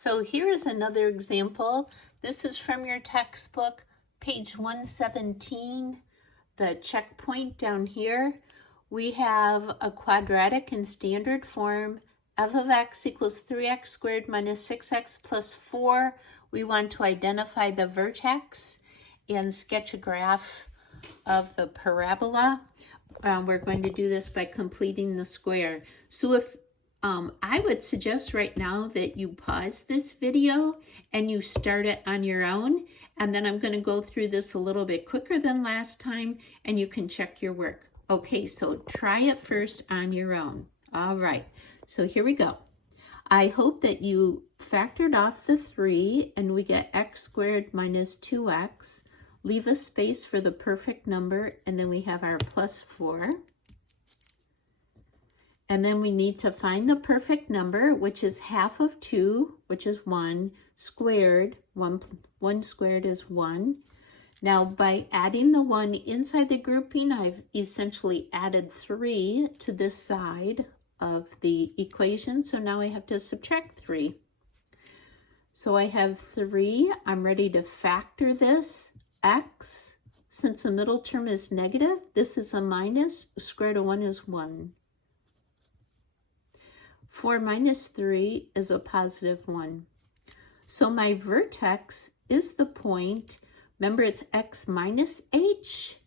So here is another example. This is from your textbook, page 117, the checkpoint down here. We have a quadratic in standard form. F of x equals 3x squared minus 6x plus 4. We want to identify the vertex and sketch a graph of the parabola. We're going to do this by completing the square. So if I would suggest right now that you pause this video and you start it on your own, and then I'm going to go through this a little bit quicker than last time and you can check your work. Okay, so try it first on your own. All right, so here we go. I hope that you factored off the 3 and we get x squared minus 2x. Leave a space for the perfect number, and then we have our plus 4. And then we need to find the perfect number, which is half of 2, which is 1, squared. 1 squared is 1. Now, by adding the 1 inside the grouping, I've essentially added 3 to this side of the equation. So now I have to subtract 3. So I have 3. I'm ready to factor this. X, since the middle term is negative, this is a minus. Square root of 1 is 1. 4 minus 3 is a positive 1. So my vertex is the point. Remember, it's x minus h.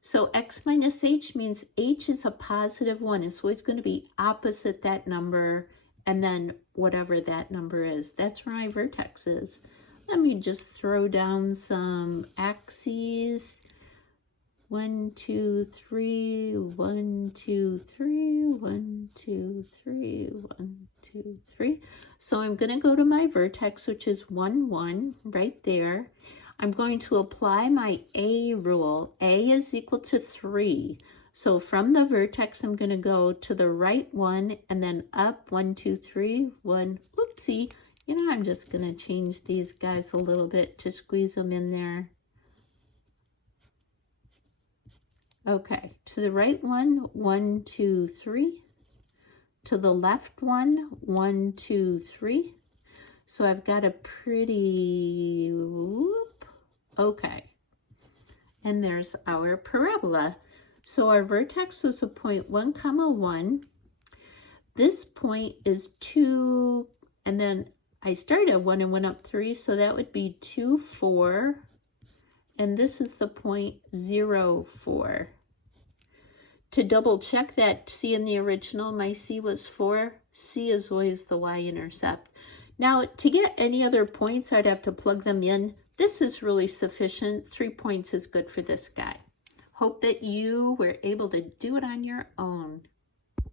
So x minus h means h is a positive 1. It's always going to be opposite that number, and then whatever that number is. That's where my vertex is. Let me just throw down some axes. 1, 2, 3, 1, 2, 3, 1, 2, 3, 1, 2, 3. So I'm going to go to my vertex, which is 1, 1, right there. I'm going to apply my A rule. A is equal to 3. So from the vertex, I'm going to go to the right 1 and then up 1, 2, 3, 1. Whoopsie. You know, I'm just going to change these guys a little bit to squeeze them in there. Okay, to the right one, 1, 2, 3. To the left one, 1, 2, 3. So I've got a pretty, whoop, okay. And there's our parabola. So our vertex is a point 1, 1. This point is 2, and then I started at 1 and went up 3, so that would be 2, 4. And this is the point 0, 4. To double check that, see in the original, my C was 4. C is always the y-intercept. Now, to get any other points, I'd have to plug them in. This is really sufficient. 3 points is good for this guy. Hope that you were able to do it on your own.